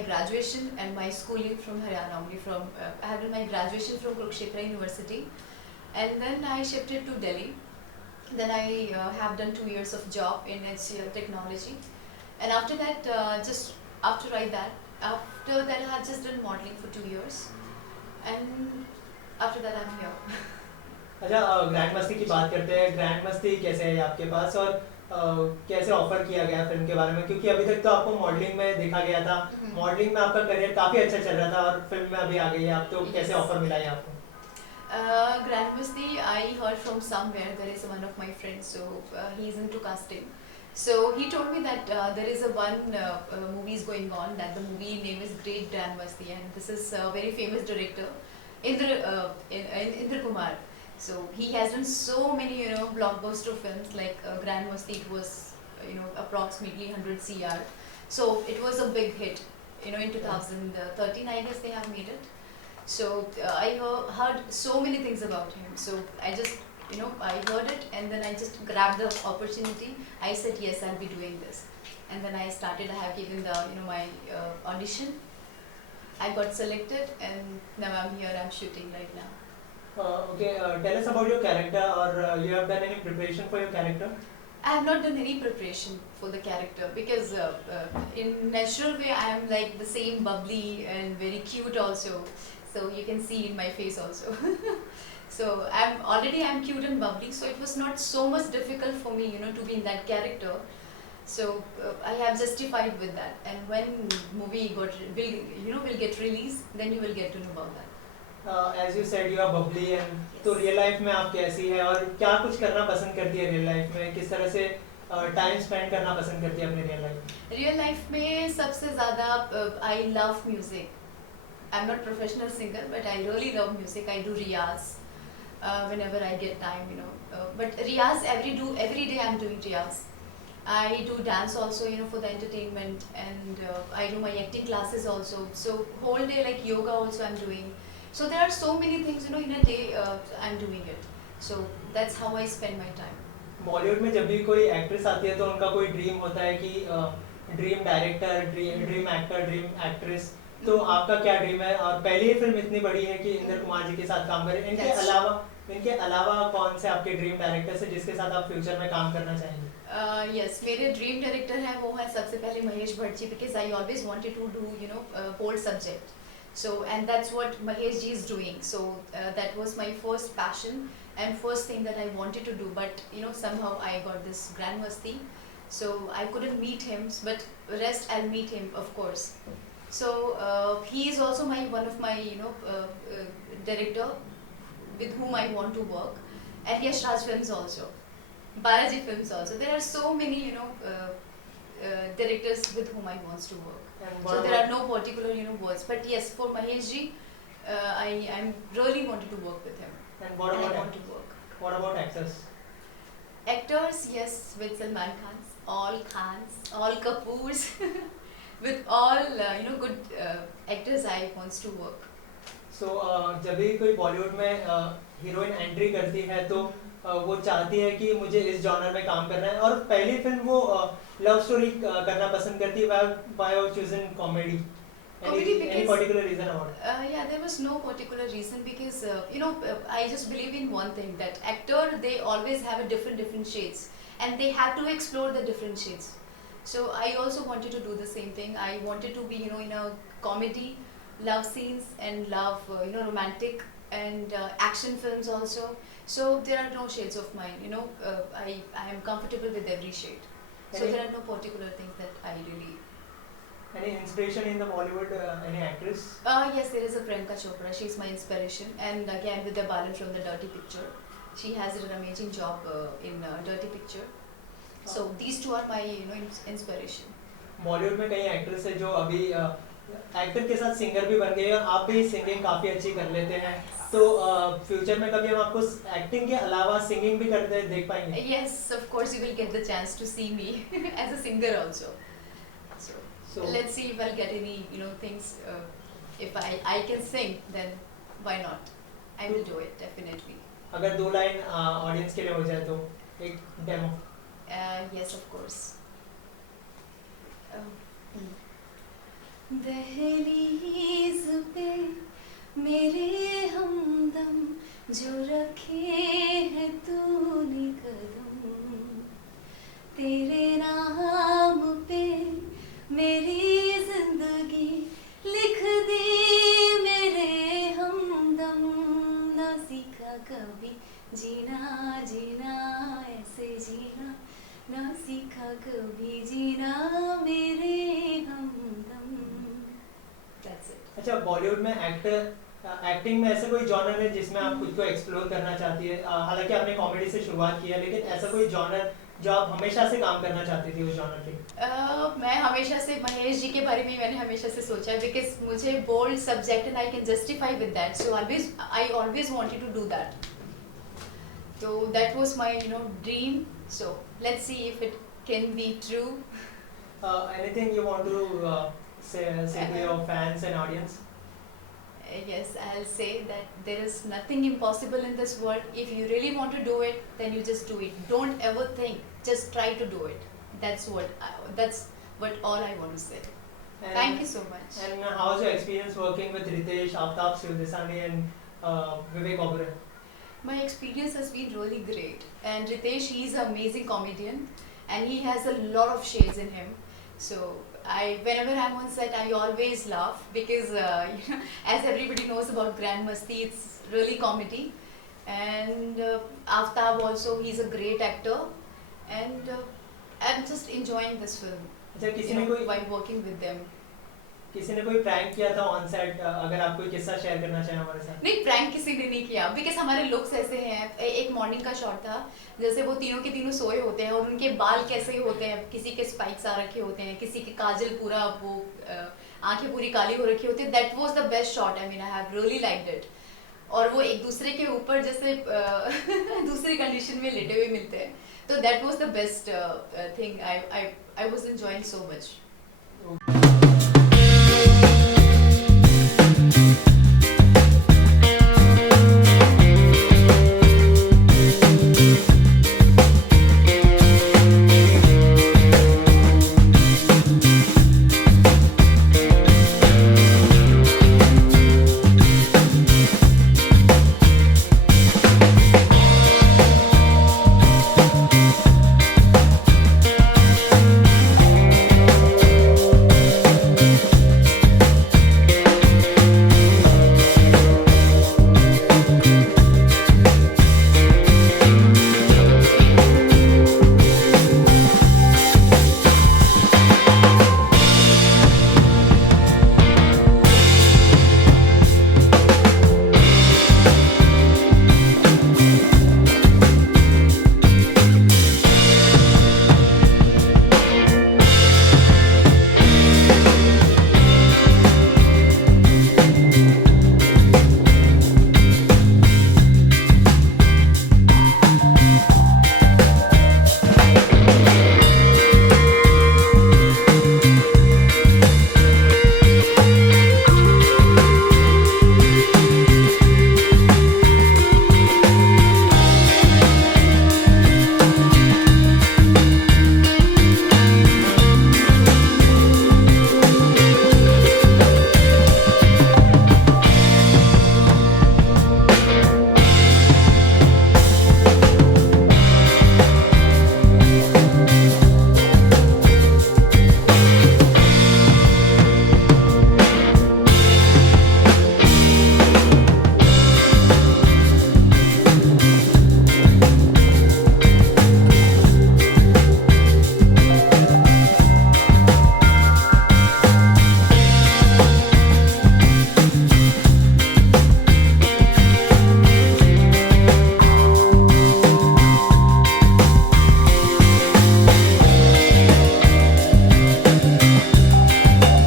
my graduation and my schooling from Haryana only. I have done my graduation from Kurukshetra University, and then I shifted to Delhi. Then I have done 2 years of job in HCL technology, and after that, just after I that, after that I had just done modeling for 2 years, and after that I'm here. अच्छा, grand मस्ती की बात करते हैं। Grand मस्ती कैसे है आपके पास, और कैसे ऑफर किया गया फिल्म के बारे में, क्योंकि अभी तक तो आपको मॉडलिंग में देखा गया था, मॉडलिंग में आपका करियर काफ़ी अच्छा चल रहा था और फिल्म में अभी आ गई है आप, तो कैसे ऑफर मिला है आपको? Grand Masti, I heard from somewhere. There is one of my friends, so he's into casting. So he told me that there is a one movie is going on. That the movie name is Great Grand Masti, and this is a very famous director, Indra Kumar. So he has done so many blockbuster films like Grand Masti. It was approximately 100 CR. So it was a big hit. In 2013, I guess they have made it. So I heard so many things about him. So I just, I heard it, and then I just grabbed the opportunity. I said yes, I'll be doing this, and then I started. I have given the, my audition. I got selected, and now I'm here. I'm shooting right now. Okay, tell us about your character, or you have done any preparation for your character? I have not done any preparation for the character because in natural way I am like the same bubbly and very cute also. So you can see in my face also. So I'm cute and bubbly. So it was not so much difficult for me, to be in that character. So I have justified with that. And when movie will get released, then you will get to know about that. As you said, you are bubbly, and तो real life में आप कैसी है और क्या कुछ करना पसंद करती है रियल लाइफ में, किस तरह से टाइम स्पेंड करना पसंद करती है अपने रियल लाइफ में? रियल लाइफ में सबसे ज़्यादा I love music. I am not professional singer, but I really love music. I do रियाज whenever I get time, but riyaz every day I'm doing riyaz. I do dance also, for the entertainment, and I do my acting classes also. So whole day like yoga also I'm doing. So there are so many things, in a day I'm doing it. So that's how I spend my time. Bollywood में जब भी कोई actress आती है तो उनका कोई dream होता है कि dream director, dream actor, dream actress, तो आपका क्या ड्रीम है? और पहली फिल्म इतनी बड़ी है कि इंद्र कुमार जी के साथ काम करें, इनके अलावा कौन से आपके ड्रीम डायरेक्टर्स हैं जिसके साथ आप फ्यूचर में काम करना चाहेंगे? यस, मेरे ड्रीम डायरेक्टर हैं, वो है सबसे पहले Mahesh Bhatt ji, because I always wanted to do bold subject. So, and that's what Mahesh ji is doing. So that was my first passion and first thing that I wanted to do. But somehow I got this Grand Masti, so I couldn't meet him. But rest I'll meet him, of course. So he is also one of my director with whom I want to work, and Yash Raj films also, Balaji films also. There are so many directors with whom I want to work. So there are no particular words, but yes, for Mahesh ji, I'm really wanted to work with him. And what I about want to work. What about actors? Actors, yes, with Salman Khans, all Kapoors, with all good actors I wants to work. So जब भी कोई बॉलीवुड में heroine entry करती है तो वो चाहती है कि मुझे इस जॉनर में काम करना है, और पहली फिल्म वो लव स्टोरी करना पसंद करती है. Why you chosen comedy? Any particular reason about it? Yeah, there was no particular reason because I just believe in one thing, that actor, they always have a different shades, and they have to explore the different shades. So I also wanted to do the same thing. I wanted to be in a comedy, love scenes, and love romantic and action films also. So there are no shades of mine. I am comfortable with every shade. So there are no particular things that I really. Any inspiration in the Bollywood, any actress? Yes, there is a Priyanka Chopra. She is my inspiration, and again with the Balan from the Dirty Picture. She has done an amazing job in Dirty Picture. So these two are my inspiration. Bollywood में कई actress है जो अभी actor के साथ singer भी बन गए हैं, और आप भी सिंगिंग काफ़ी अच्छी कर लेते हैं, तो फ्यूचर में कभी हम आपको एक्टिंग के अलावा सिंगिंग भी करते देख पाएंगे? Yes, of course you will get the chance to see me as a singer also. So let's see if I'll get any things. If I can sing, then why not? I will do it definitely. अगर 2 line audience के लिए हो जाए तो एक demo. Yes, of course. दहलीज पे मेरे हमदम जो रखे हैं तूने कदम, तेरे नाम पे मेरी जिंदगी लिख दी मेरे हमदम, ना सीखा कभी जीना जीना ऐसे जीना, ना सीखा कभी जीना मेरे हमदम। That's it. अच्छा, बॉलीवुड में एक्टिंग में ऐसा कोई जॉनर है जिसमें आप खुद को एक्सप्लोर करना चाहती है? हालांकि आपने कॉमेडी से शुरुआत की है, लेकिन ऐसा कोई जॉनर जो आप हमेशा से काम करना चाहती थी उस जॉनर पे? मैं हमेशा से महेश जी के बारे में मैंने हमेशा से सोचा है, बिकॉज मुझे bold subject and I can justify with that, so I always wanted to do that, तो that was my dream, so let's see if it can be true. Anything you want to say to your fans and audience? Yes, I'll say that there is nothing impossible in this world. If you really want to do it, then you just do it. Don't ever think. Just try to do it. That's what all I want to say. And, Thank you so much. And how's your experience working with Ritesh, Aftab Sivdesani and Vivek Oberoi? My experience has been really great. And Ritesh, he's an amazing comedian, and he has a lot of shades in him. So whenever I'm on set, I always laugh because as everybody knows about Grand Masti, it's really comedy. And Aftab also, he's a great actor, and I'm just enjoying this film. अच्छा, किसी ने कोई while working with them. किसी ने कोई prank किया था on set? अगर आप कोई किस्सा शेयर करना चाहें हमारे साथ. नहीं, प्रैंक किसी ने नहीं किया, बिकॉज हमारे लुक्स ऐसे हैं. एक मॉर्निंग का शॉट था, जैसे वो तीनों के तीनों सोए होते हैं और उनके बाल कैसे होते हैं, किसी के स्पाइक्स आ रखे होते हैं, किसी के काजल पूरा वो आंखें पूरी काली हो रखी होती है. That was the best shot. I mean I have really liked it. और वो एक दूसरे के ऊपर जैसे दूसरी कंडीशन में लेटे हुए मिलते हैं, तो that was the best thing. I was enjoying so much.